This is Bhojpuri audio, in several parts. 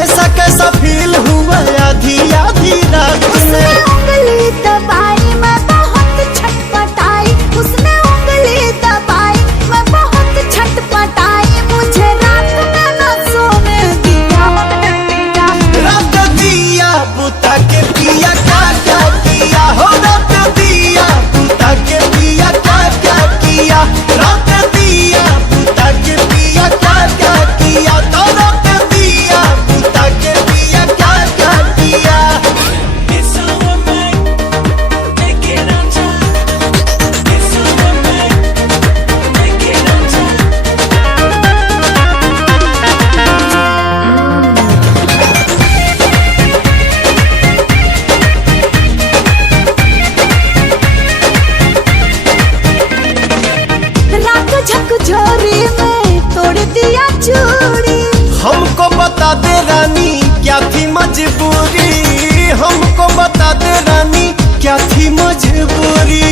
कैसा कैसा फील हुआ आधी आधी रात में। उंगली दबाई मैं बहुत छटपटाई, उसने उंगली दबाई मैं बहुत छटपटाई, मुझे रात में न सोने दिया। रात दिया बुता के पिया क्या क्या किया हो, रात दिया बुता के पिया क्या क्या किया, रात दिया बुता के पिया क्या क्या किया, तो रात दिया बुता के पिया क्या क्या किया। रात झकझोरी में तोड़ दिया चूड़ी, हमको बता दे रानी क्या थी मजबूरी, हमको बता दे रानी क्या थी मजबूरी।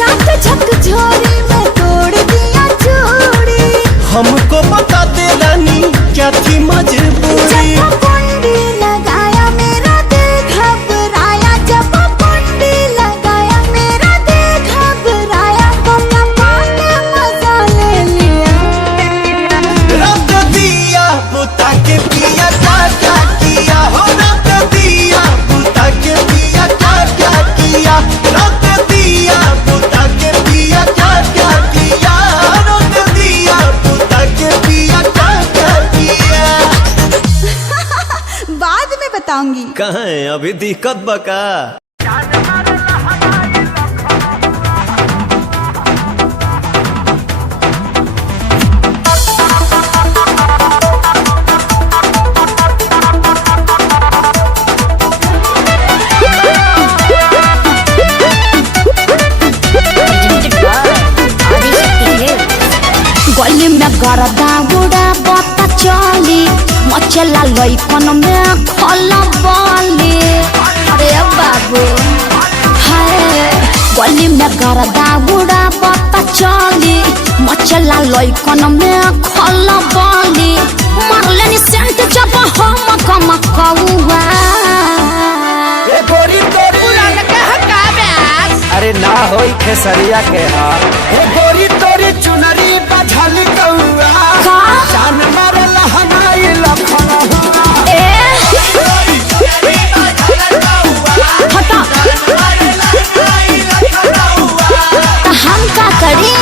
रात झकझोरी में तोड़ दिया चूड़ी, हमको बता दे रानी क्या थी मजबूरी। जब कुंडी लगाया मेरा दिल घबराया, जब कुंडी लगाया मेरा दिल घबराया, तो पापा ने मजा ले लिया। रात दिया बुता के पिया क्या क्या किया हो, रात दिया बुता के पिया क्या क्या किया, रात दिया बुता के पिया क्या क्या किया, रात दिया बुता के पिया क्या क्या किया। बाद में बताऊंगी। कहाँ है अभी दिक्कत बका। गली में गरदा गुड़ा बता चली, मचला लइकन में खला बाली। अरे बाबू हाय, गली में गरदा गुड़ा बता चली, मचला लइकन में खला बाली, मारले नि सेंट जब हम कम कौआ। ए गोरी तोरी अरे ना होई खेसरिया के हाल, ए गोरी तोरी चुनरी बझल कौआ, का जान मारे लहनाई लखन हुआ। ए हटा तो हम का करी।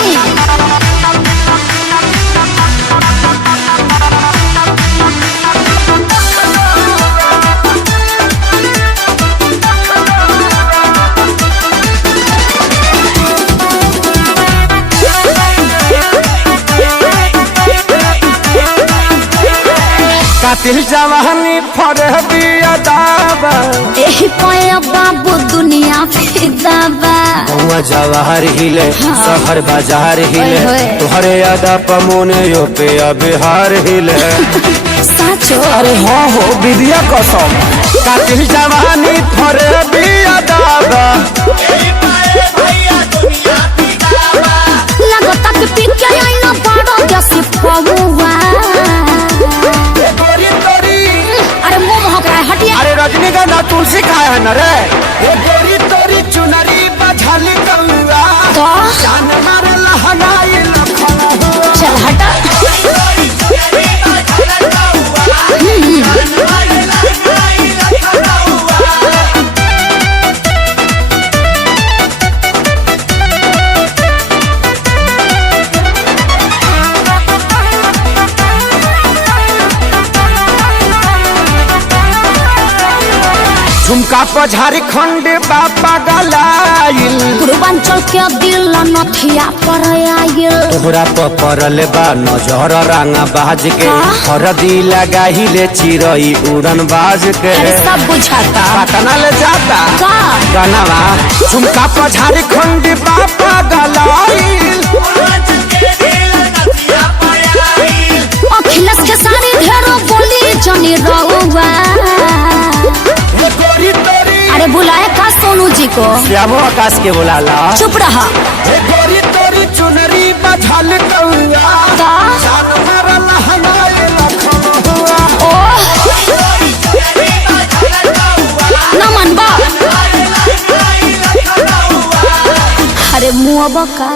कातिल जवानी फरबिया दाबा, एही पाया बाबू दुनिया फिदाबा। हुआ जवाहर हिले शहर बाजार हिले, ओए होए। तुहरे यादा पमोने यो पे बिहार हिले। साचो अरे हाँ हो विद्या कसम, कातिल जवानी फरबिया दाबा, लगता कि पिके आईना बड़ो जैसी पहुआ। अरे मुंह महक रहा है, हटिए। अरे रजनीगंधा तुलसी खाए है न रे, ये गोरी तोरी चुनरी बझल कौआ, तो जान मारे लहनाई लखन हुआ। चल हटा। झुमका पर झारखंड बापा गलाइल, पूर्वांचल के दिल नथिया पर आयल। तोहरा पर पड़ल बा नजर रंगा बाज के, का? हरदी लगाहिले चिरई उड़न बाज के। अरे सब बुझाता पटना ले जाता का गनवा, झुमका पर झारखंड बापा गलाइल, अखिलेश के सारी ढेरों बोली जनी रहुआ। अरे बुलाए का सोनू जी को, श्यामो आकाश के बुलाला। चुप रहा। गोरी तोरी चुनरी बझल कौआ, का जान मारा लहनाई लखन हुआ। ओह मुआ बका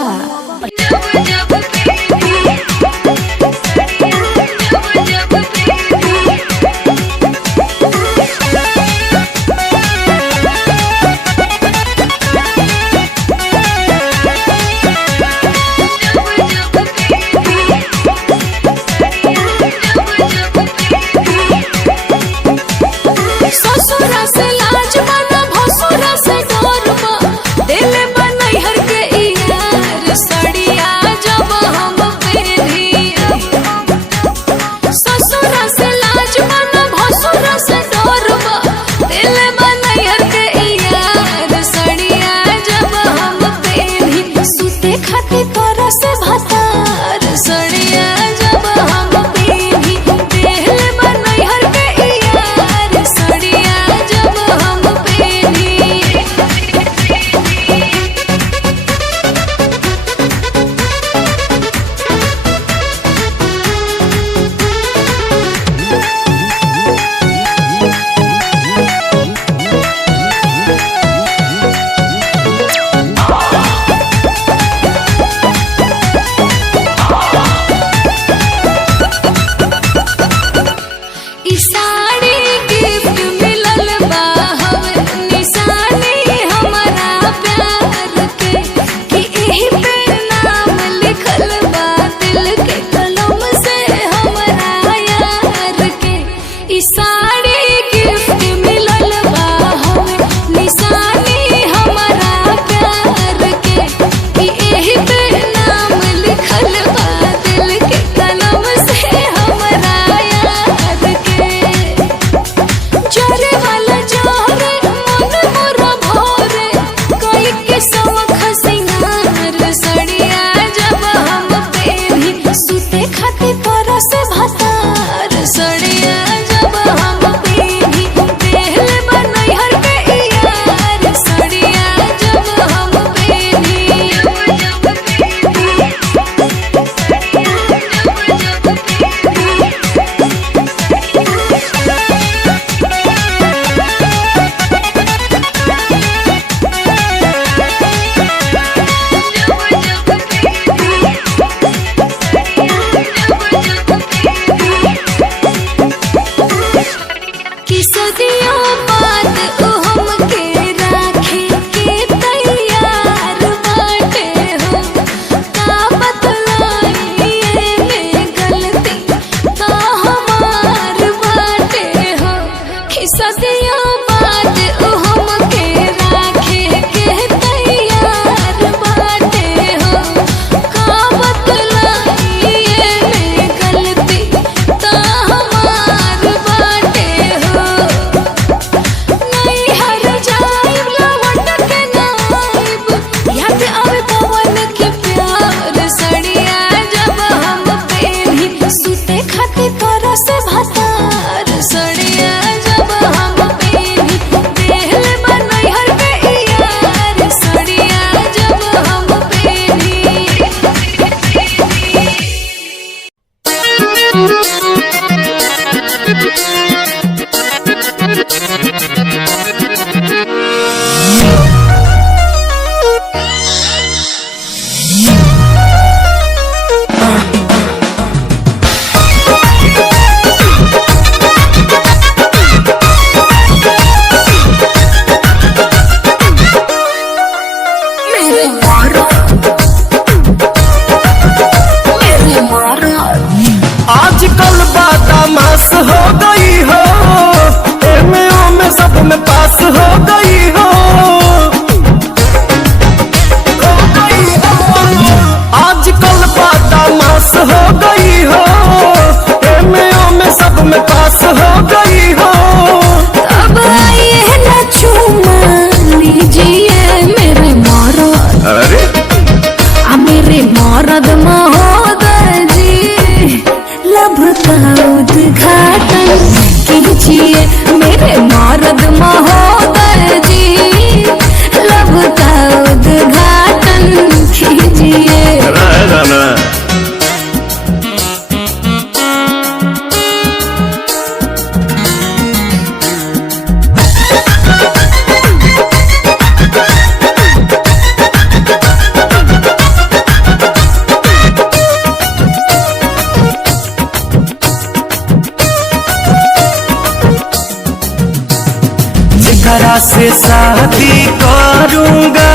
जेकरा से शादी करूंगा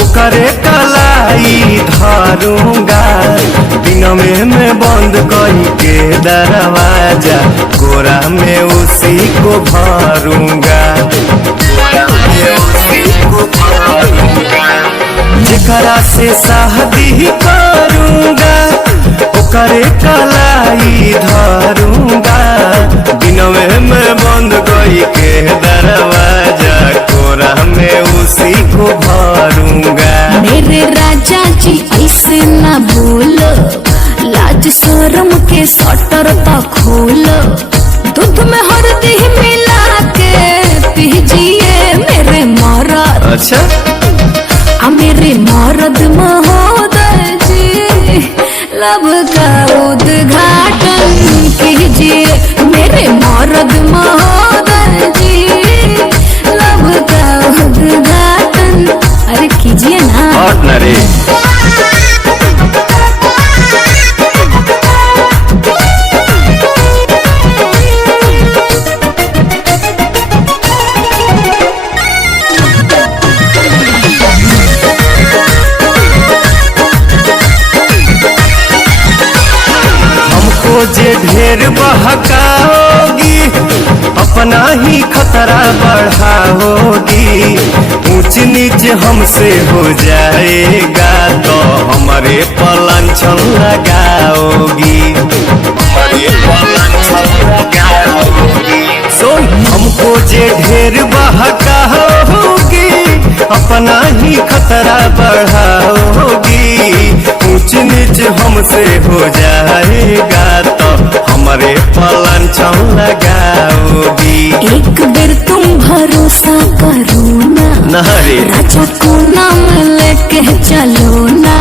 ओकरे कलाई धरूंगा, दिन में बंद करके दरवाजा, कोरा में उसी को भरूंगा, कोरा में उसी को भरूंगा। जेकरा से शादी करूंगा ओकरे कलाई धरूंगा, दिन में बंद करके दरवाजा, कोरा में उसी को भरूंगा। मेरे राजा जी ऐसे ना बोलो, लाज शर्म के सटर तो खोलो, दूध में हल्दी मिला के पीजिए मेरे मरद। अच्छा मेरे मरद महोदय जी, लब का उद्घाटन कीजिए मेरे मरद महोदय जी, लब का उद्घाटन अरे कीजिए ना। और न रे जे ढेर बहकाओगी अपना ही खतरा बढ़ाओगी, ऊंच नीच हमसे हो जाएगा तो हमारे पलांछन लगाओगी, हमारे पलांछन लगाओगी। सुन हमको जे ढेर बहकाओगी अपना ही खतरा बढ़ाओगी, ऊंच नीच हमसे हो जाएगा तो हमारे पलांछन लगाओगी। एक बेर तुम भरोसा करो ना, राजा को नाम लेके चलो ना,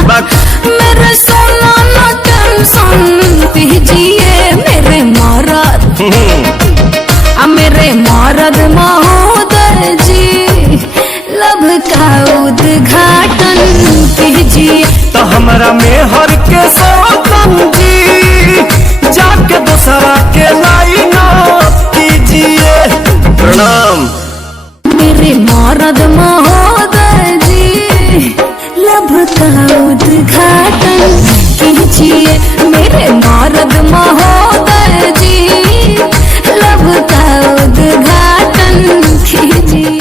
मेरे सोना ना टेंशन पीजिए मेरे मरद, मेरे मरद महोदय जी, लब का उद्घाटन कीजिए। तो हमारा मेहर के सौतन जी, जाके दूसरा के लाइन कीजिए। प्रणाम मेरे मरद महोदय जी, लब का उद्घाटन कीजिए मेरे मरद महोदय जी, लब का उद्घाटन कीजिए।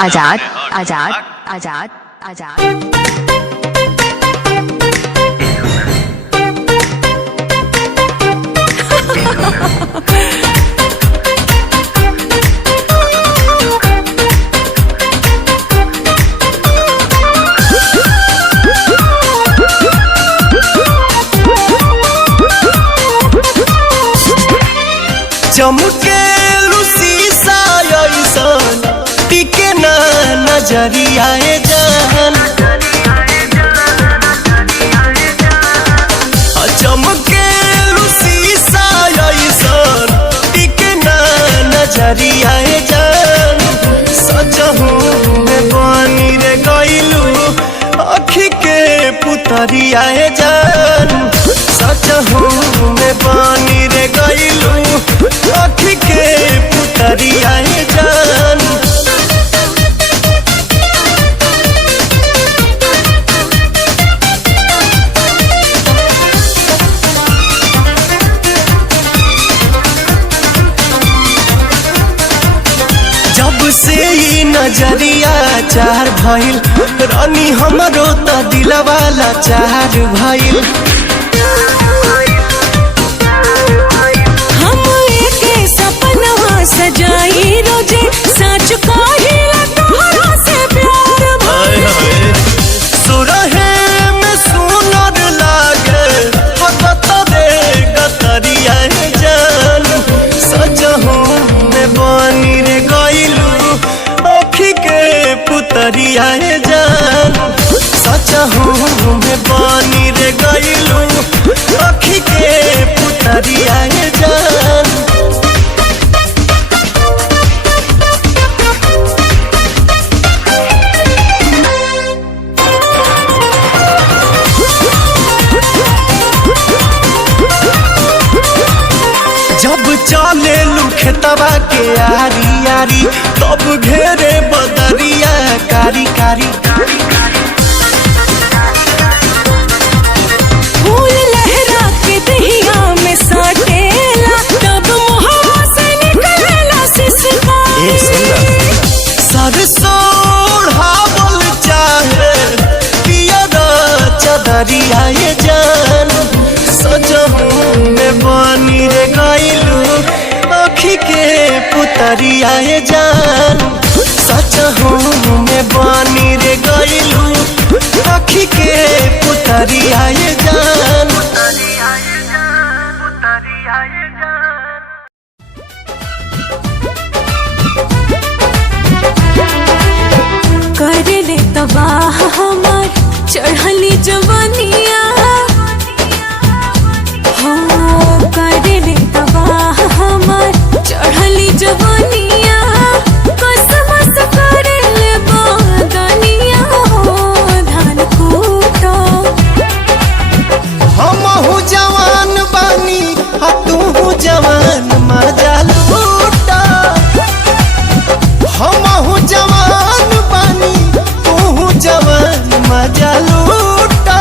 आजाद आजाद आजाद आजाद। चमके शीशा ऐसन टिके ना नजरिया जान। चमके शीशा ऐसन टिके ना नजरिया जान। सजहू में बनी रे गइलू अखी के पुतरिया जान। सजहू में बनी रे गइलू अखी के पुतरिया जान। जब से ई नजरिया चार भइल रानी हमरो त दिलवाला चार भइल। सजाई रोजे सच कहिला तोहरा से प्यार भइल। सुरहे में सुनर लागे हकत रे गतरिया जान। सजहू में बनी रे गइलू अखी के पुतरिया जान। सजहू में बनी रे गइलू अखी के पुतरिया जान। जब चले लुखतवा के आरी आरी तब घेरे बदरिया कारी कारी। फूल लहरा के दहिया में सटेला तब मुहवा से निकलेला सिसकारी। सरसों ओढ़ावल चाहे पियरा चदरिया जान। सजहू में बनी रे गइलू अखी के पुतरिया जान। सजहू में बनी रे गइलू अखी के पुतरिया जान। करे ले तबाह हमार चढ़ली जवानिया। करे ले तबाह हमार चढ़ली जवानिया। कसमस करे ले बदनिया धान कूटो। हमहू जवान बानी आ तू जवान मजा लूटा। हमहू जवान बानी तू जवान मजा लूटा।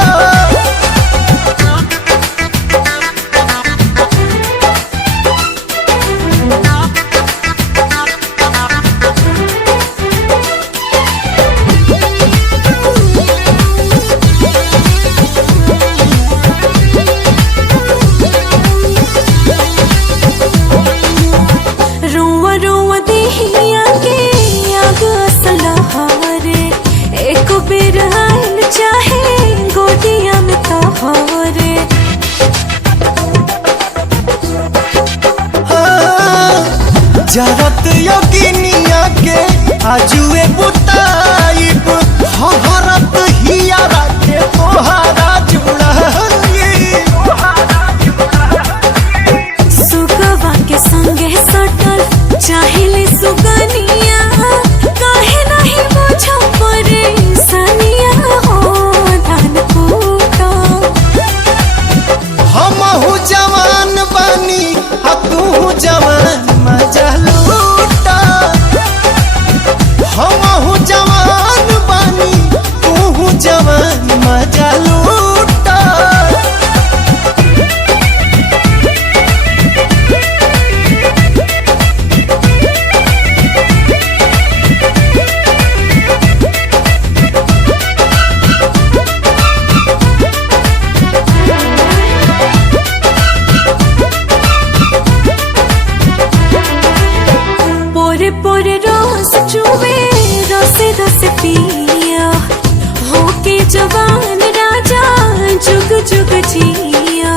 रुआ रुआ देहिया के आग असलहारे एक बेर आइल चाहे गोदिया में तोहरे। जरत योगिनिया के आजुए बुताइब हरत हियारा के तोहारा जुड़ाई। सुगवा के संगे सटल चाहिले सुगनिया। काहे नहीं बुझो परेशानिया हो धान कूटो। हमहू जवान बानी आ तू जवान मजा लूटा। हमहू जवान बानी चुवे रसे रस पिया होके जवान राजा जुग जुग जिया।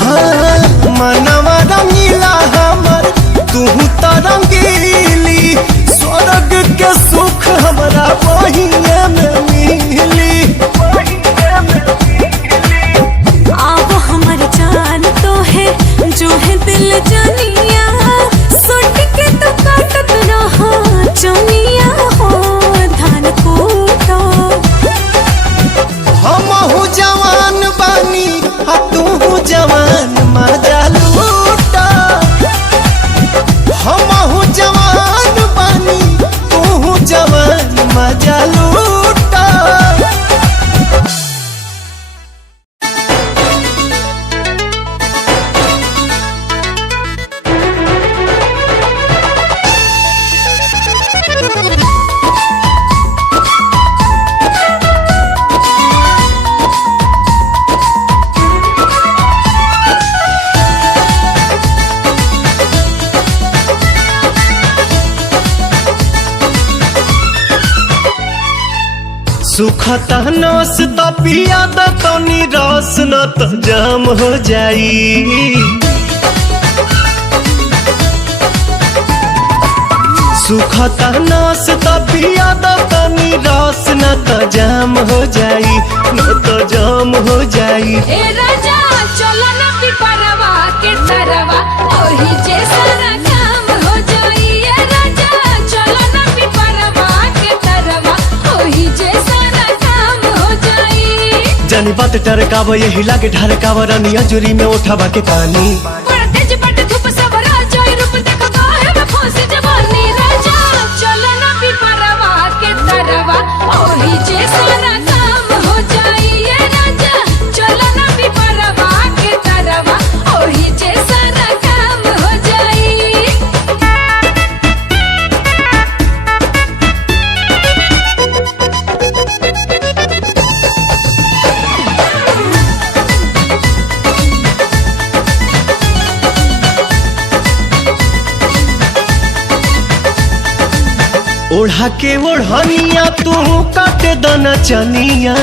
हाँ, मनवा रंगीला हमर तू तो रंगीली, स्वर्ग के सुख हमरा वहीए में मिली। आप हमर जान तो है जो है दिल जानिया, सुट के तो काटत रहा चुनिया हो धान कूटो। हमहू जवान बानी आ तू जवान मजा लूटा। हमहू जवान बानी तू जवान मजा लूटा। सुखता नस त पिया द तनी रस न त जाम हो जाई। सुखता नस त पिया द तनी रस न त जाम हो जाई, न त जाम हो जाई। ए राजा चलो ना पिपरवा के तरवा ओही जे सारा काम हो जाई। ए राजा चलो ना पिपरवा के तरवा ओही जे सारा काम हो जाई। जानी बात टरकाव यही लागे ढरकाव रनिया जुरी में उठावा के पानी। बड़ा तेज बट धूप सबरा जाई रूप देखो काहे में फंसी जवानी। राजा चलो ना पिपरवा के तरवा ओही जे सारा काम हो जाई। ए राजा चलो ना पिपरवा के तरवा ओही जे सारा काम हो जाई। ओढ़ा के ओढ़निया तू काटे दना चनिया,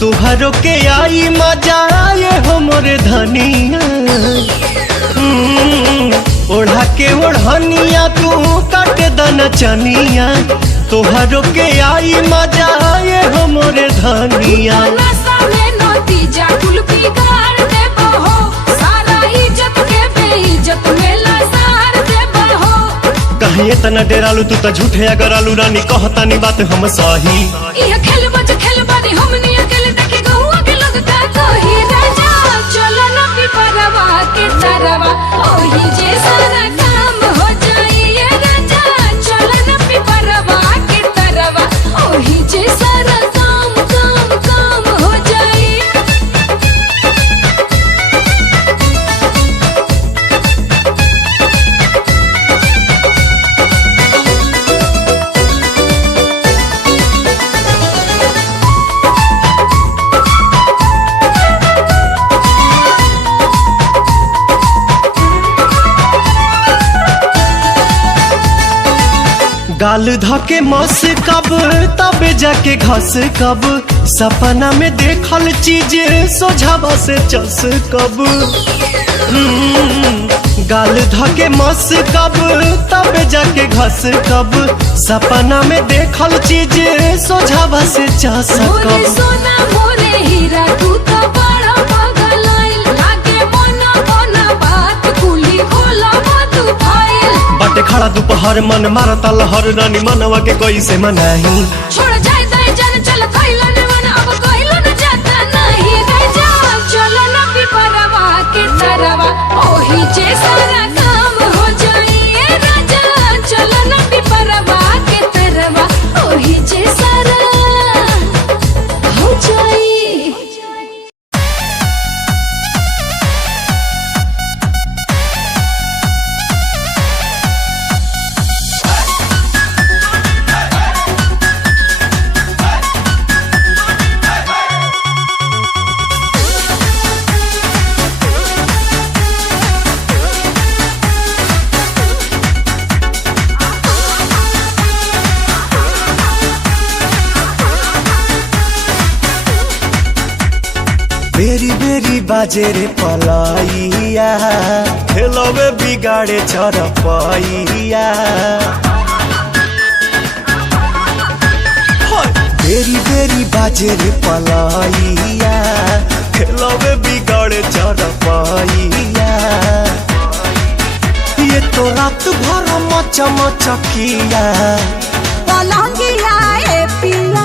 तुहरो के आई मजा आए हो मोरे धनिया। ओढ़ा के ओढ़निया तू काटे दना चनिया, तुहरो के आई मजा आए हो मोरे धनिया। नशा में नतीजा कुल बिगाड़ देबो हो, सारा इज्जत के बेइज्जत में लसार देबो हो। कहीं इतना डेरालू तू तो झूठे अगर आलू रानी कहतानी बात हम सही। इह खेलबो जो खेलबानी हमनी अकेले देखे गहुआ के लोग का कही। राजा चलो ना पिपरवा के तरवा ओही जे सारा काम हो जाई। ए राजा चलो ना पिपरवा के तरवा ओही जे सारा काम काम काम हो जाई। गाल धके मस कब तबे जाके घस कब, सपना में देखल चीज सोझावा से चस कब। गाल धके मस कब तबे जाके घस कब, सपना में देखल चीज सोझावा से चस मोरे कब। सोना मोरे हीरा तू तो बड़ा पगलाइल, लागे बना बना बात कुली खोला तू फाइल। बाटे खड़ा दोपहर मन मारता लहर रानी मनवा के कोई से मनाही। छोड़ जाए दाई जान चल खइलो ने मन अब कइलो न जाता नहीं। राजा चलो ना पिपरवा के तरवा ओही जे सारा काम हो जाई। ए राजा चलो ना पिपरवा के तरवा ओही जे सारा हो जाई। बेरी बेरी बाजे रे पलाइया खेलवे बिगाड़े चरपैया बेरी बेरी बाजे रे पलाइया खेलवे बिगाड़े चरपैया ये तो रात भर मचा मचकिया पलंगिया ए पिया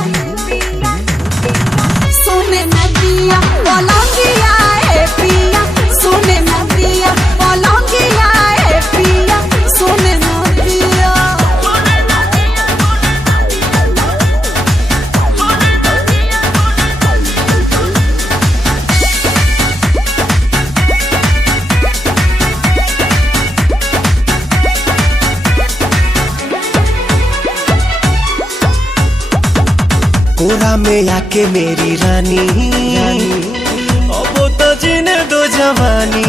सोने नदिया पलंगिया ए पिया सोने नदिया पलंगिया ए पिया सोने नदिया कोरा में आके मेरी रानी अब तो जीने दो जवानी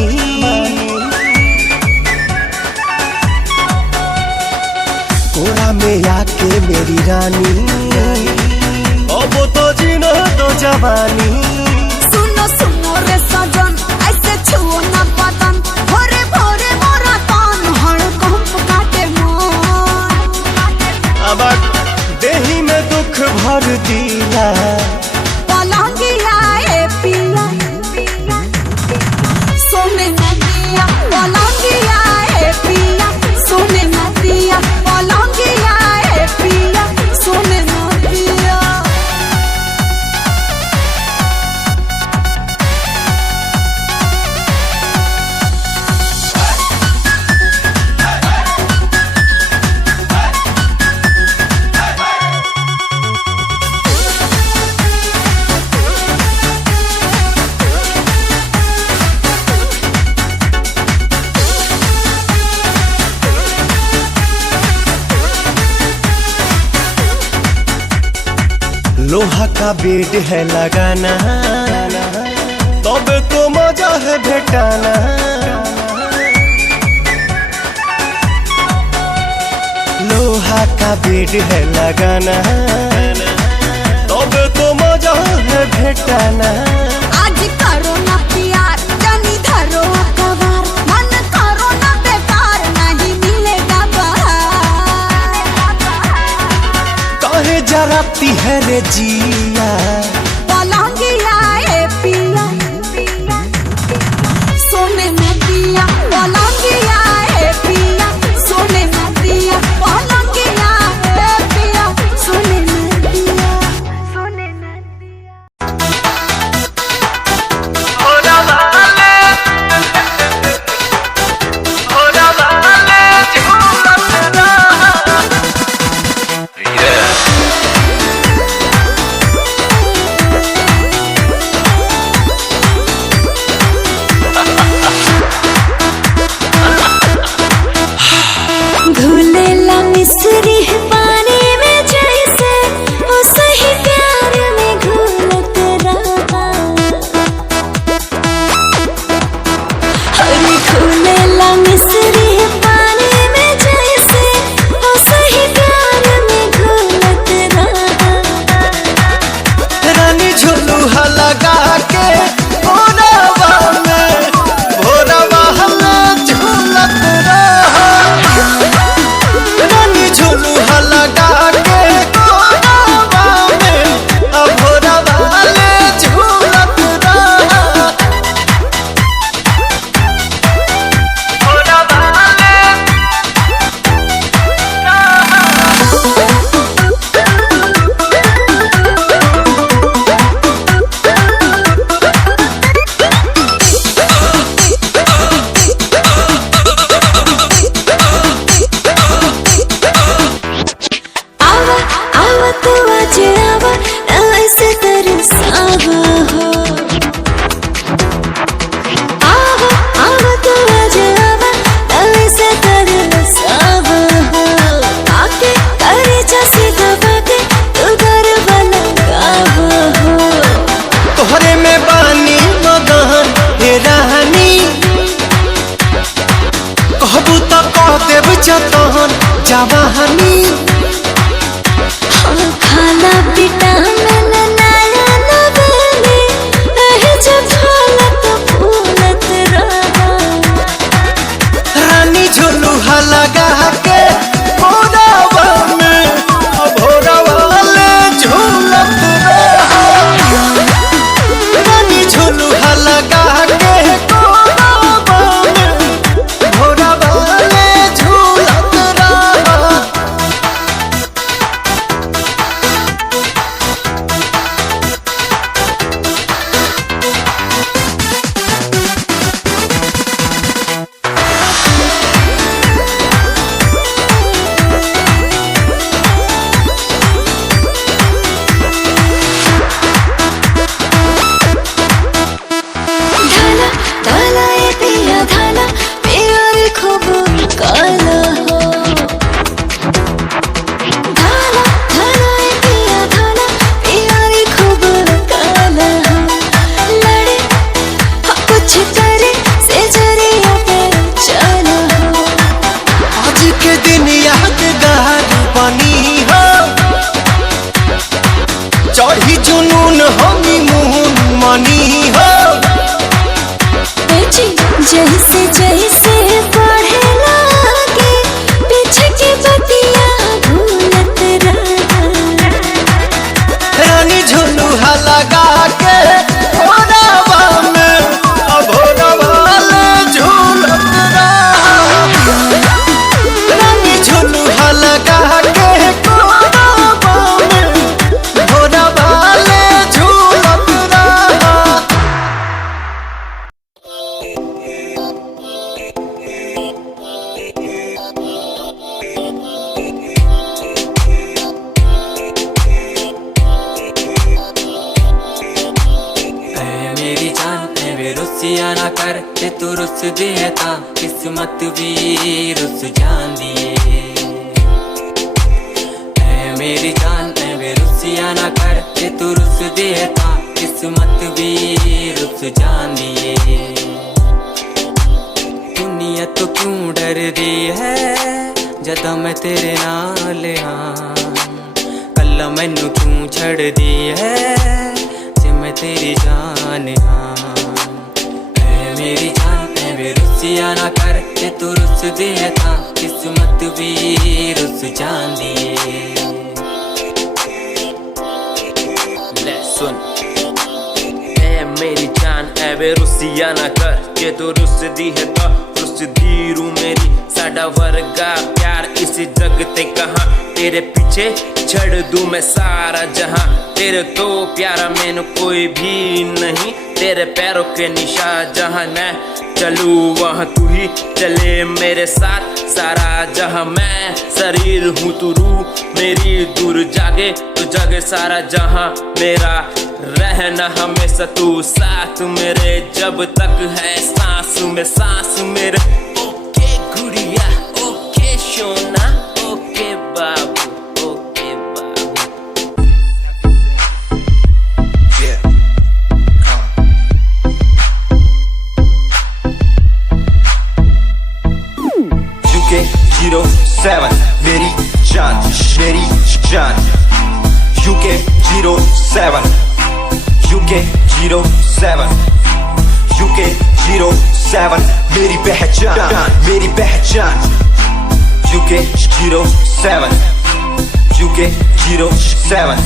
कोरा में आके मेरी रानी अब तो जीने दो जवानी सुनो सुनो रे सजन ऐसे छुओ ना बदन भोरे भोरे मोरा तन हड़कंप काटे मन अब देही में दुख भर दिया पलंगिया ए पिया सोने नदिया पलंगिया ए पिया सोने नदिया पलंगिया ए पिया सोने नदिया लोहा का बेड है लगाना तब तो मजा है भेटाना लोहा का बेड है लगाना तब तो मजा है भेटाना आज करो ना प्यार जानी धरो अखबार मन करो ना बेकार नहीं मिलेगा बाहर काहे जराती है रे जिया पलंगिया ए पिया सोने नदिया पलंगिया ए पिया सोने नदिया पलंगिया ए पिया सोने नदिया सोने नदिया घुलेला मिस्री पानी में जैसे ओ सही प्यार में घुलत रहा अरे घुलेला मिस्री पानी में जैसे ओ सही प्यार में घुलत रहा रानी झुलुहा लगा के भोरवा में झूलत रहा रानी झुलुहा लगा के भोरवा में भोरवा में झूलत रहा आवा आवा तू आज आवा ऐसे तरसावा हो आवा आवा तू आज आवा ऐसे तरसावा हो आके करे जैसे दबा के तू गरबा लगावा हो तोहरे में बानी मगन हे रानी कहबू तो कह देव जतन जवानी खाना विटामिन नया नवेली जब झुलुहा लगा के भोरावा में भोरावा ले झूलत रहा रानी झुलुहा लगा के भोरावा में भोरावा ले झूलत रहा। धाना धाना ये पिया धाना प्यार खूब काला हो। धाना धाना ये पिया धाना प्यार खूब काला हो। लड़े कुछ करे से जरिया पे चला हो। आज के दिन यादगार बनी हो चढ़ी जुनून हनीमून मनी हो। जैसे जैसे बढ़े लागे पीछे की बतिया भूलत रहा रानी झुलुहा लगा के भोरावा में भोरावा ले झूलत रहा रानी झुलुहा लगा के भोरावा में भोरावा ले झूलत रहा। मेरी जान वे रुसिया ना कर ते तू रुस देता किस्मत भी रुस जान दिए। मेरी जान वे रुसिया ना कर ते तू रुस देता किस्मत भी रुस जान दिए। दुनिया तो क्यों डर दी है जदा मैं तेरे नाल हाँ। कल मैनू क्यों छड़ दी है मैं तेरी जान हाँ। ऐ मेरी जान ऐ वे रुसिया ना कर ते तू रुस देता किस्मत भी रुस जान दिए। ले सुन ऐ मेरी जान ऐ वे रुसिया ना कर के तू रुस दी है तो रुस दी रू मेरी साडा वर्गा प्यार इस जग ते कहाँ तेरे पीछे छड़ दूं मैं सारा जहां। तेरे तो प्यारा मैंने कोई भी नहीं तेरे पैरों के निशान जहां मैं चलूं वहां तू ही चले मेरे साथ सारा जहां। मैं शरीर हूँ तू रूह मेरी दूर जागे तो जागे सारा जहां मेरा रहना हमेशा तू साथ मेरे जब तक है सांस में सांस मेरे। ओके गुड़िया ओके सोना ओके बाबू ओके बाबू। UK 07 मेरी जान UK 07 UK 07 UK 07 मेरी पहचान UK 07 UK 07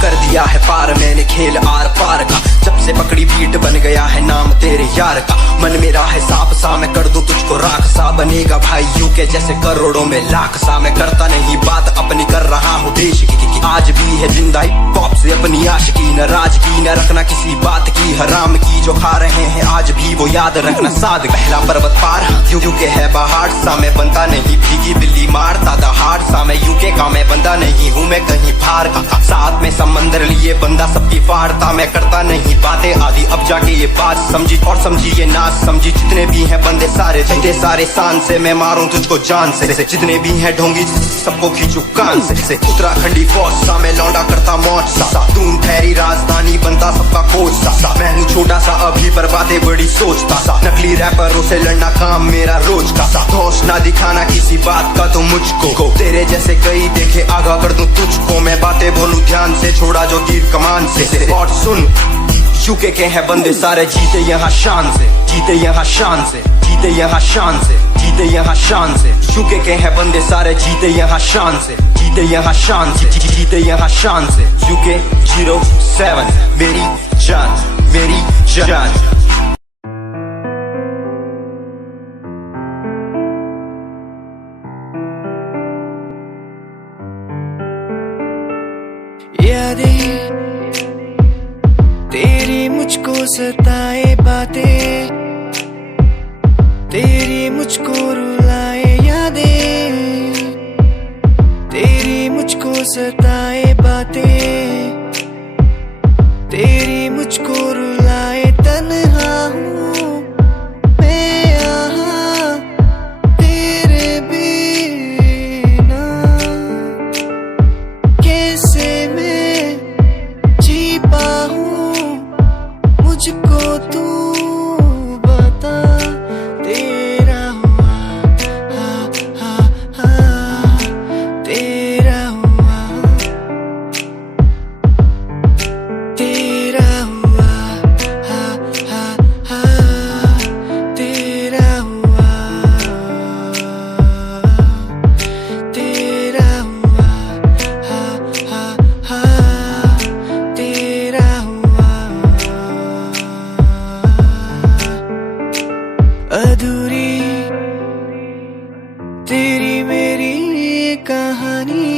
कर दिया है पार मैंने खेल आर पार का जब से पकड़ी बीट बन गया है नाम तेरे यार का। मन मेरा है सांप सा मैं कर दूं तुझको राख सा बनेगा भाई यूके जैसे करोड़ों में लाख सा। मैं करता नहीं बात अपनी कर रहा हूँ देश की आज भी है जिंदा पॉप से अपनी आशिकी नाराज की न रखना किसी बात की हराम की जो खा रहे हैं आज भी वो याद रखना साद। पहला पर्वत पार यूके है पहाड़ सा मैं बनता नहीं भीगी बिल्ली मारता दहाड़ सा। मैं यूके का मैं बंदा नहीं हूँ मैं कहीं बाहर का साथ में समंदर लिए बंदा सबकी फाड़ता। मैं करता नहीं बातें आदि अब जाके ये बात समझी और समझी ये नाच समझी। जितने भी हैं बंदे सारे जितने सारे शान से मैं मारूं तुझको जान से जितने भी हैं ढोंगी सबको खींचू कान से। उत्तराखंडी फौज सा मैं लौंडा करता मौज सा दून ठहरी राजधानी बनता सबका कोच सा। मैं हूँ छोटा सा अभी पर बातें बड़ी सोचता सा। नकली रैपरों से लड़ना काम मेरा रोज का सा। होश ना दिखाना किसी बात का तो मुझको तेरे जैसे कई देखे आगा कर दूं तुझको। मैं बातें बोलूं ध्यान से छोड़ा जो तीर कमान से। और सुन झुके के हैं बंदे सारे जीते यहाँ शान से, जीते यहाँ शान से, जीते यहाँ शान से, जीते यहाँ शान से। झुके के हैं बंदे सारे जीते यहाँ शान से, जीते यहाँ शान से, जीते यहाँ शान से। झुके 07 मेरी जान, मेरी जान। यादें तेरी मुझको सताए बातें, तेरी मुझको रुलाए यादें, तेरी मुझको सताए बातें, तेरी मुझको रुलाए। तन्हा हूँ मैं यहाँ तेरे बिना, कैसे मैं जी पाऊँ मुझको तू बता। तेरा हुआ तेरा हुआ, तेरा हुआ तेरा हुआ, तेरा हुआ तेरा हुआ। अधूरी तेरी मेरी कहानी,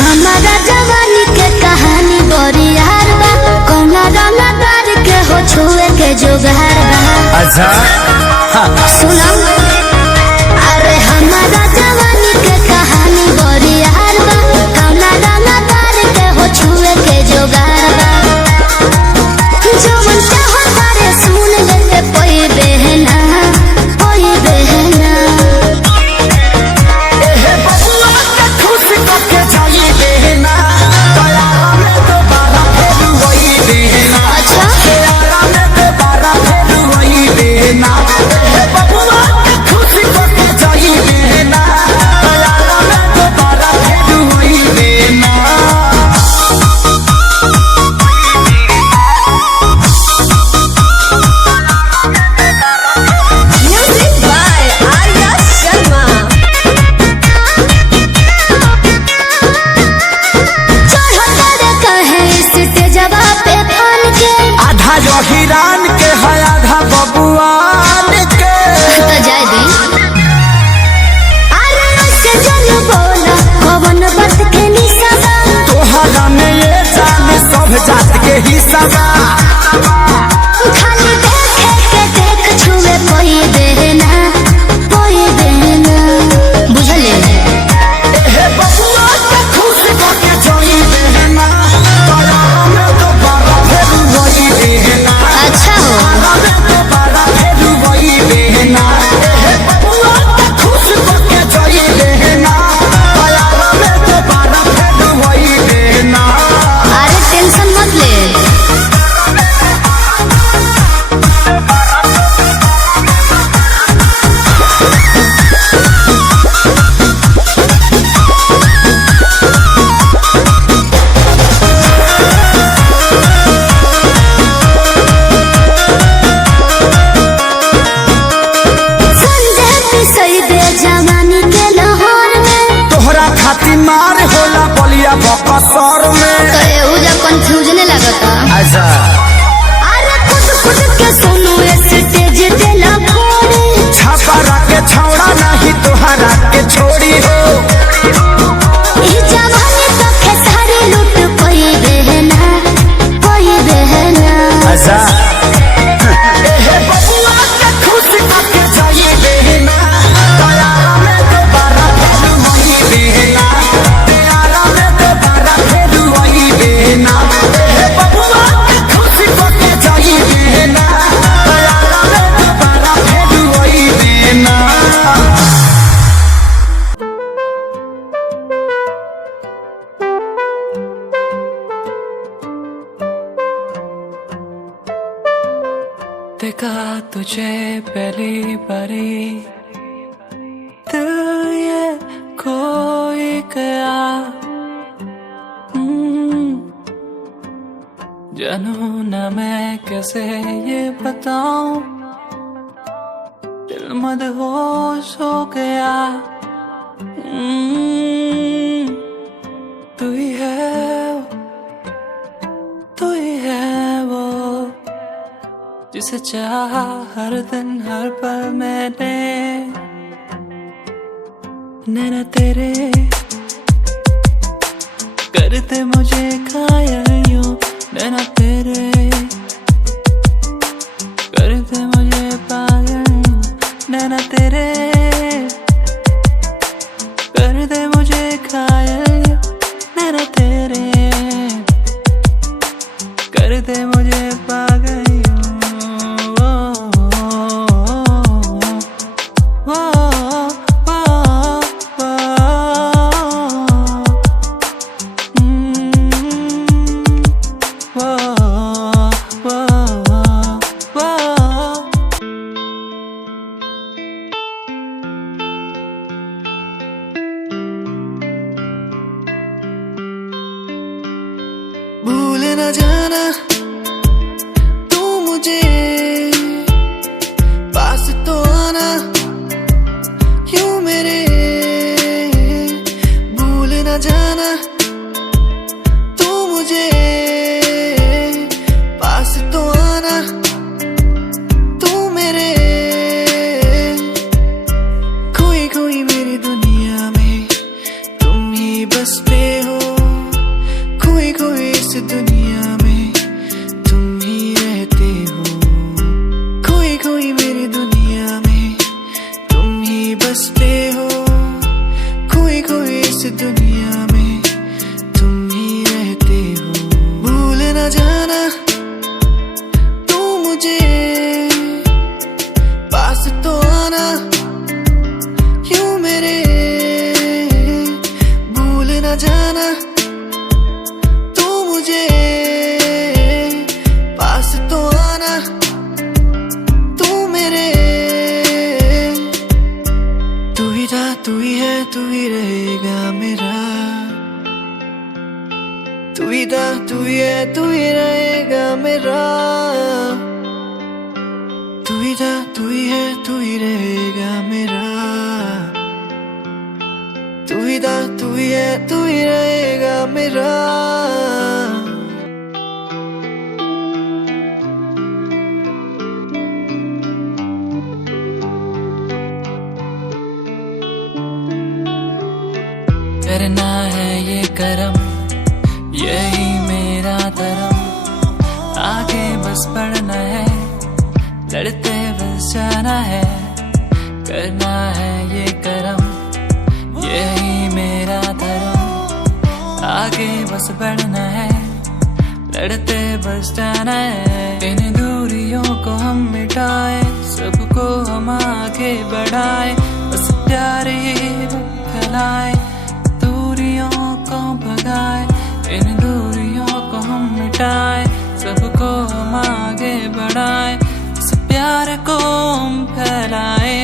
हमारा जवानी के कहानी बड़ी यार बा, कौना रंगदार के हो छुए के जोगार बा। अच्छा सुनो, अरे हमारा जवानी के कहानी बड़ी यार बा, कौना रंगदार के हो छुए के जोगार बा। जो मन चाहो तारे सुन लेते कोई बहना, कोई बहना। Music by Arya Sharma. चढ़ो तारे कहे स्टेजवा पे फान के, आधा जो हिरान के है आधा बबुआन के। तो जाए दी। अरे ऐसे जन बोला कवन बात के निशाना, तोहरा में ये जान सब जात के हिस्सा बा। खाली देखे के देख छुए कोई बहना, कोई बहना। बुझले हे बबुआ के खुश होके जोई बहना, तोरा में तो बारा फेर वही बहना। अच्छा हो, हमें तो बारा फेर वही बहना। हे बबुआ के खुश होके जोई बहना, तोरा में तो बारा फेर वही बहना। अरे टेंशन मत ले। संजय पिसई दे जवानी के लाहौर में, तोहरा खातिर मार होला बलिया बकसर में। तो एहुजा कंफ्यूजन लगता। अच्छा अरे खुद के सुनो स्टेज पे लफोड़े, छापरा के छौड़ा नहीं तोहरा के छोड़ी हो। ई जवानी तो खेसारी लूट कोई बहना, कोई बहना। अच्छा हे बबुआ के खुश होके जाई बहना, तोरा में तो बारा फेर वही बहना। तेरा में तो बारा फेर वही बहना। हे बबुआ के खुश होके जाई बहना, तोरा में तो बारा फेर वही बहना। देखा तुझे पहली बारी दिल ये खोई गया। जानू ना मैं कैसे ये बताऊं, दिल मदहोश हो गया। तू ही है वो जिसे चाहा हर दिन हर पल मैंने। नैना तेरे करते मुझे घायल यूं, नैना तेरे करते मुझे पागल यूं, नैना तेरे करते मुझे घायल यूं, नैना तेरे करते मुझे पागल यूं। भूल न जाना तू मुझे, पास तो आना क्यों मेरे। भूल न जाना तू मुझे, पास तो आना तू मेरे। खोई खोई मेरी दुनिया में तुम ही बसते हो, खोई खोई इस दुनिया में तुम ही रहते हो। खोई खोई मेरी दुनिया में तुम ही बसते हो, खोई खोई इस दुनिया में तुम ही रहते हो। भूल न जाना तू मुझे, पास तो आना क्यों मेरे। भूल न जाना मुझे, पास तो आना तू मेरे। तू ही था, तू ही है, तू ही रहेगा मेरा। तू ही था, तू ही है, तू ही रहेगा मेरा। तू ही था, तू ही है, तू ही रहेगा मेरा। तू ही था, तू ही है, तू ही रहेगा मेरा। करना है ये करम, यही मेरा धर्म। आगे बस बढ़ना है, लड़ते बस जाना है। करना है ये करम, यही मेरा धर्म। आगे बस बढ़ना है, लड़ते बस जाना है। इन दूरियों को हम मिटाए, सबको हम आगे बढ़ाए। बस प्यार ही फैलाए, दूरियों को भगाए। इन दूरियों को हम मिटाए, सबको हम आगे बढ़ाए। इस प्यार को हम फैलाए,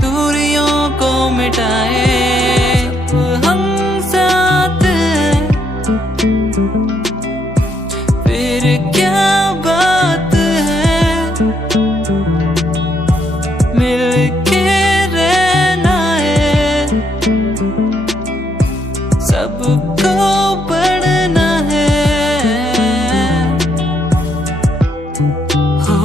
दूरियों को मिटाए। सब हम साथ हैं, फिर क्या बात है। मिलके रहना है, सबको पढ़ना है। हो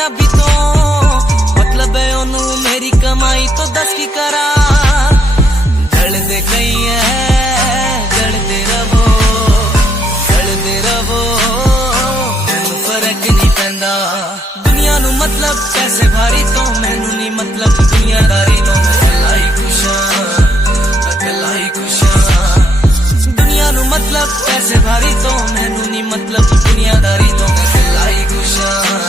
कामयाबी तो मतलब है ओनू मेरी कमाई तो दस की करा जलदे कई है जलदे रवो फर्क नहीं पैंदा दुनिया नू मतलब पैसे भारी तो मैनू नहीं मतलब दुनियादारी तो मैं अकेला ही खुश हां दुनिया नू मतलब पैसे भारी तो मैनू नहीं मतलब दुनियादारी तो मैं अकेला ही खुश हां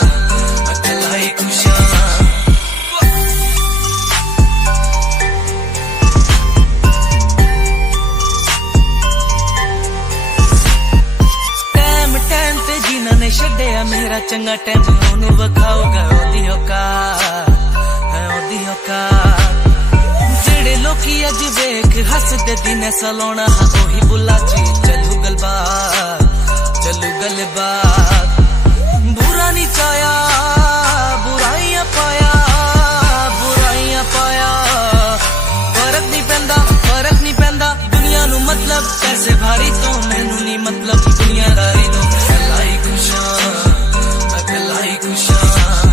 टाइम ते जिन्हां ने छड्डिया मेरा चंगा टाइम ओनू वखाओगा ओदी औकात जेड़े लोकी अज वेख हसदे दिन सलाउणा ओही बुला ची चलू गलबात बुरा नहीं चाया बुराइयां पाया फर्क नहीं पैंदा दुनिया नू मतलब पैसे भारी तो मैनू नहीं मतलब दुनियादारी तो मैं अकेला ही खुश हां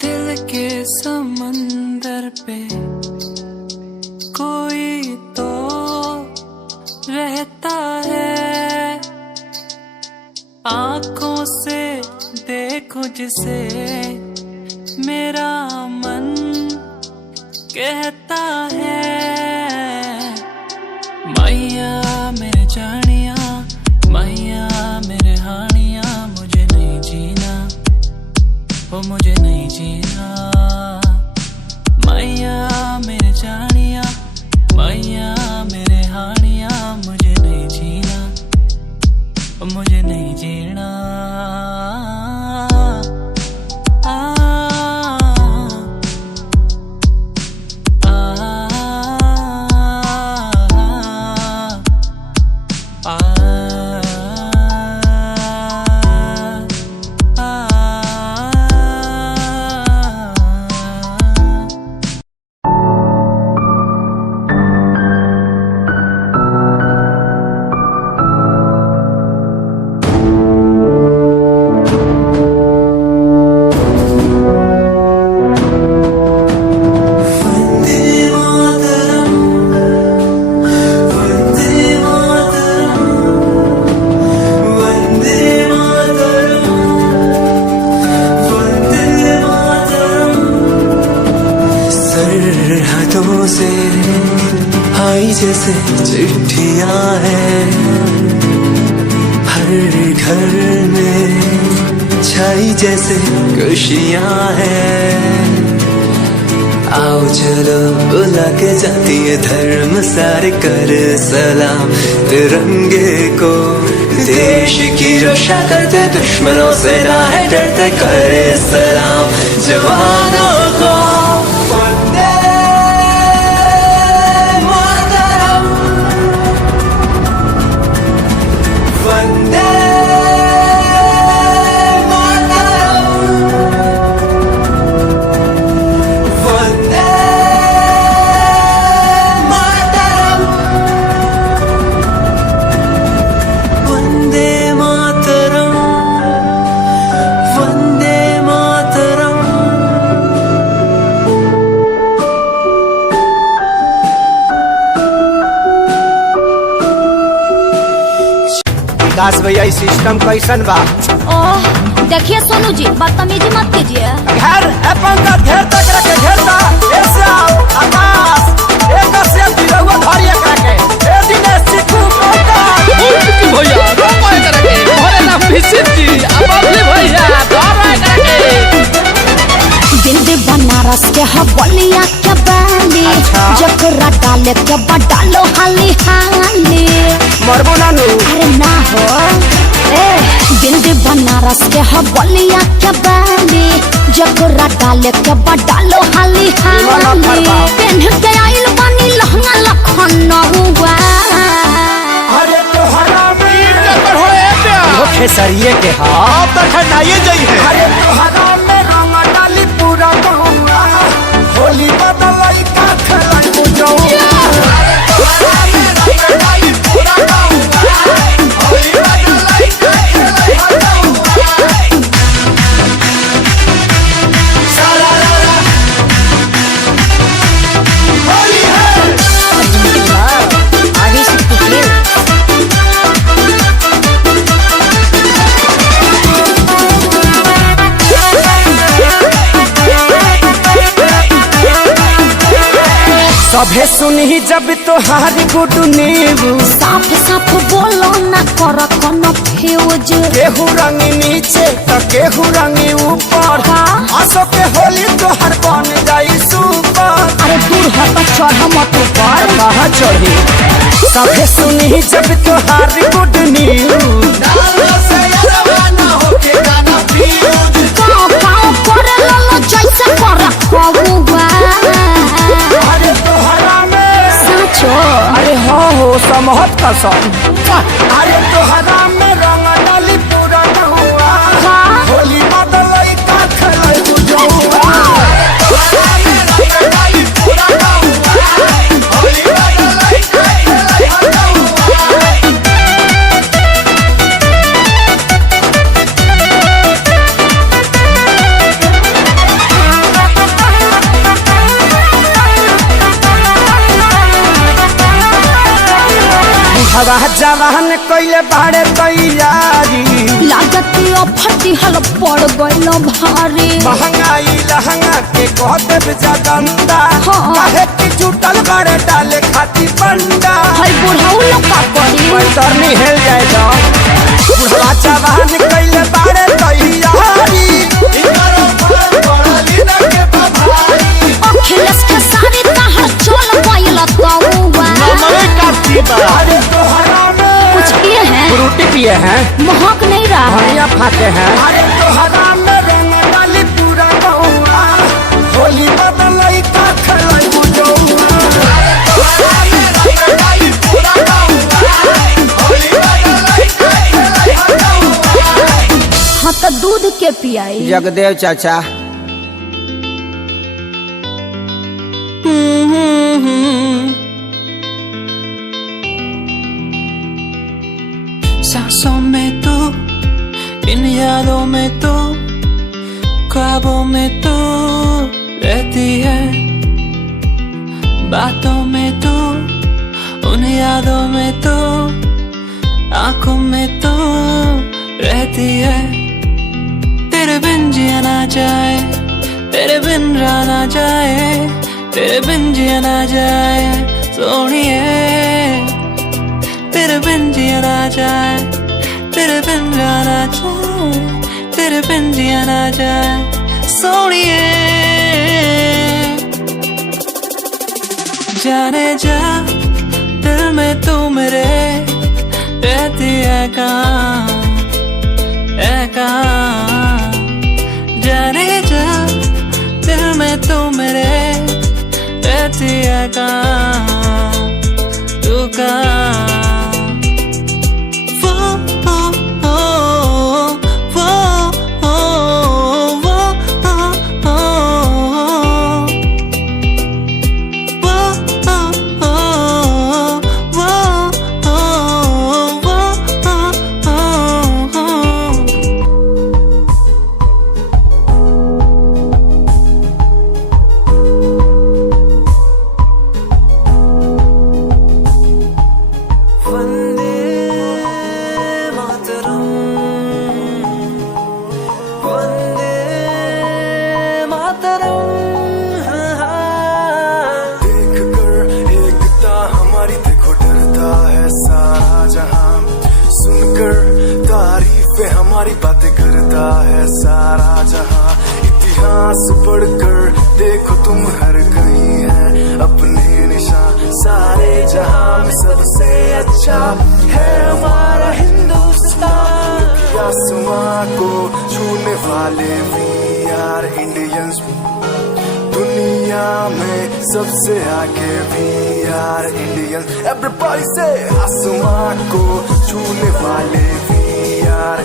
दिल के समंदर पे कोई तो रहता है आंखों से देखो जिसे मेरा मन कहता है मैया मेरे जानिया मैया मेरे हानिया मुझे नहीं जीना वो मुझे नहीं जीना मैया मेरे जानिया मैया मेरे हानिया मुझे नहीं जीना वो मुझे नहीं जीना सरहदों से आई जैसे चिट्ठियां हैं हर घर में छाई जैसे खुशियां हैं आओ चलो बुला के जाती है धर्म सारे कर सलाम तिरंगे को देश की रक्षा करते दुश्मनों से ना है डरते करे सलाम जवानों को विकास भैया इस सिस्टम कैसन बा ओह देखिए सोनू जी बदतमीजी मत कीजिए घर अपन का घेर तक रखे घेरता ऐसे आकाश एक से दिलवा धरिए करके ए दिनेश चिकू कोका की भैया कोई करके भरे ना फिसित जी अबले भैया धरे करके दिल्ली बनारस के हवलिया के बाली जकरा डाले के बडालो हाली हाली मरबो नानू अरे ना हो ए दिल्ली बनारस के हवलिया के बाली जकरा डाले के बडालो हाली हाली पेन के आइल बानी लहंगा लखनऊआ अरे तोहरा में खेसरिए के हाँ आप तो खटाइए जाई है। अरे तोहरा में रंग डाली पूरा गौआ होली बदलाई का खेलाई बुझौआ सभे सुनी जब तोहार गुड न्यूज साफ साफ बोलो ना कर कोनो फ्यूज केहू रंगी नीचे तो केहू रंगी ऊपर आसो के होली तोहर बन जाई सुपर अरे दूर हट चढ़ मत ऊपर कहाँ चढ़ी सभे सुनी जब तोहार गुड न्यूज काओ करे ललो जैसे कर कबुआ अरे तोहरा में साचो अरे हो समहत कसम अरे तोहरा में रंग डाली पूरा गहुआ होली बदलाई का खेलाई बुझौआ हवा जवान कइले बाड़े तैयारी लागत फटी हल पड़ गइल भारी महंगाई लहंगा के कहते जगंदा हाँ। काहे की जुटल बाड़े डाले खाती बंडा हई बुढ़ऊ लोग का करी पैतरनी हेल जाए तो बुढ़वा जवान कइले बाड़े तैयारी अखिलेश के सारी तहर चल गइल तौवा अरे तोहरा में कुछ किए हैं फ्रूटी पिए हैं महक नहीं रहा है धनिया फाते हैं अरे तोहरा में रंग डाली पूरा गहुआ होली बदलाई का खेलाई बुझौआ हाँ तो दूध के पियाई जगदेव चाचा सांसों में तो इन यादों में तो ख्वाबों में तो रहती है बातों में तो उन यादों में तो आंखों में तो रहती है तेरे बिन जिया ना जाए तेरे बिन रहा ना जाए तेरे बिन जिया ना जाए सोनिए तेरे बिन जिया ना जाए तेरे बिन जाना जाए तेरे बिन जिया ना जाए सोनिए जाने जा दिल में तू मेरे रहती है कहाँ जाने जा दिल में तू मेरे रहती है कहाँ तू कहाँ हमारी बातें करता है सारा जहां इतिहास पढ़कर देखो तुम हर कहीं है अपने निशान सारे जहां में सबसे अच्छा है हमारा हिंदुस्तान आसमां को छूने वाले वी आर इंडियंस दुनिया में सबसे आगे वी आर इंडियंस एवरीबॉडी से आसमां को छूने वाले वी आर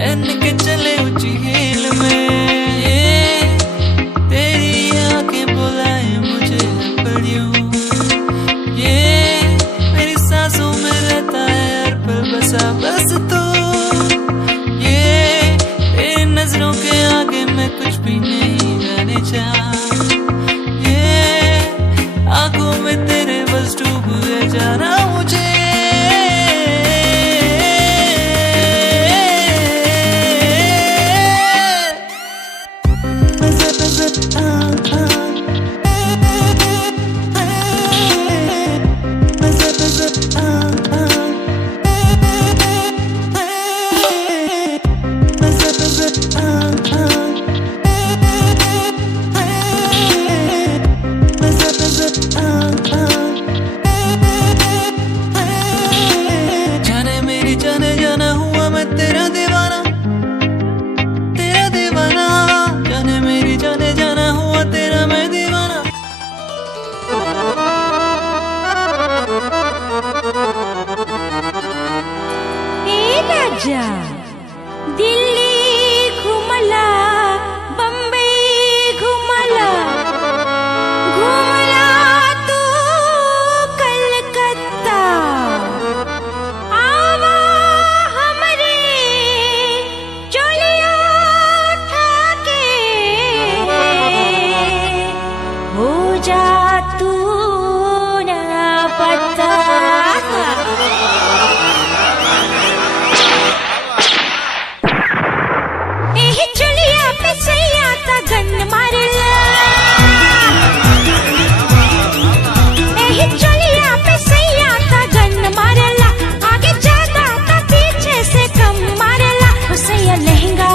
पहन के चले ऊंची हील में। ये तेरी आंखें बुलाए मुझे पड़ियों, ये मेरी सांसों में रहता है हर पल बसा बस तू। ये तेरी नजरों के आगे मैं कुछ भी नहीं रहने चाह, ये आंखों में तेरे बस डूब गए जाना मुझे। जाने मेरी जाने जाना हुआ मैं तेरा दीवाना, तेरा दीवाना। जाने मेरी जाने जाना हुआ तेरा मैं दीवाना। ए राजा दिल्ली घुमला, बम्बई घुमला, घुमला तू कलकत्ता। आवा हमरे चोलिया उठा के, हो जा तू ना पता। एही चुलिया पे सैया ता गन मारला, एही चुलिया पे सैया ता गन मारला। आगे ज्यादा ता पीछे से कम मारला। हुसैया लहंगा,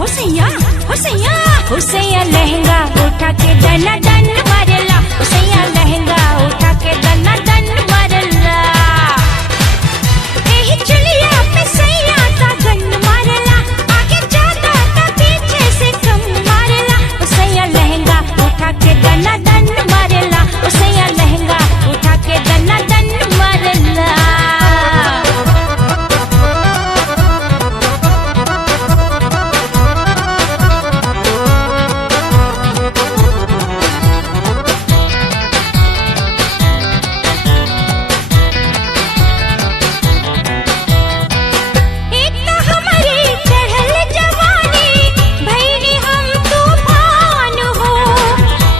हुसैया हुसैया हुसैया लहंगा उठा के दना दन मारला। हुसैया लहंगा उठा के दना दन मारला। एही चुलिया पे सैया ता गन मारला। आगे ज्यादा ता पीछे से कम मारला। हुसैया लहंगा उठा के दना दन मारला। हुसैया लहंगा उठा के दना दन मारला। एक तो हमारी चढ़ल जवानी, भईनी हम तूफान हो।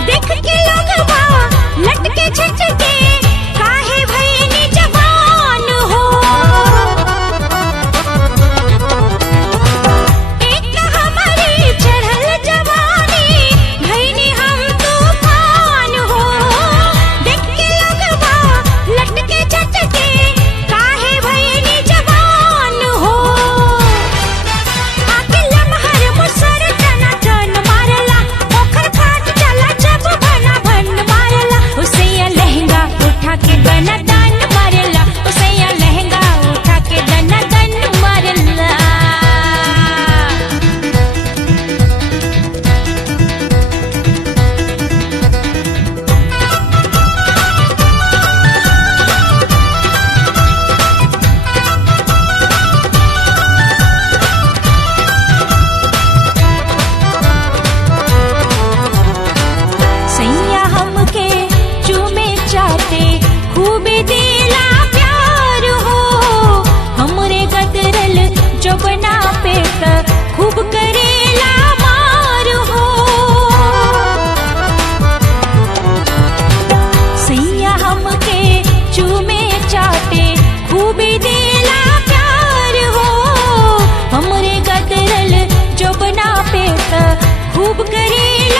देख के लोगवा लटके झटके, काहे भईनी जवान हो। एक तो हमारी चढ़ल जवानी, भईनी हम तूफान हो। देख के लोगवा लटके झटके, काहे भईनी जवान हो। आके लमहर मुसर टना टन मारला। ओखर फाट चला जब भना भन मारला। हुसैया लहंगा उठा के दना दन मारला। हुसैया लहंगा उठा के दना दन मारला। सैया हमके चूमे चाटे, खूबे दिला प्यार हो। हमरे गदरल जबना पे त खूब करेला मार हो। सैया हमके चूमे चाटे, खूबे दिला प्यार हो। हमरे गदरल जबना पे त खूब करेला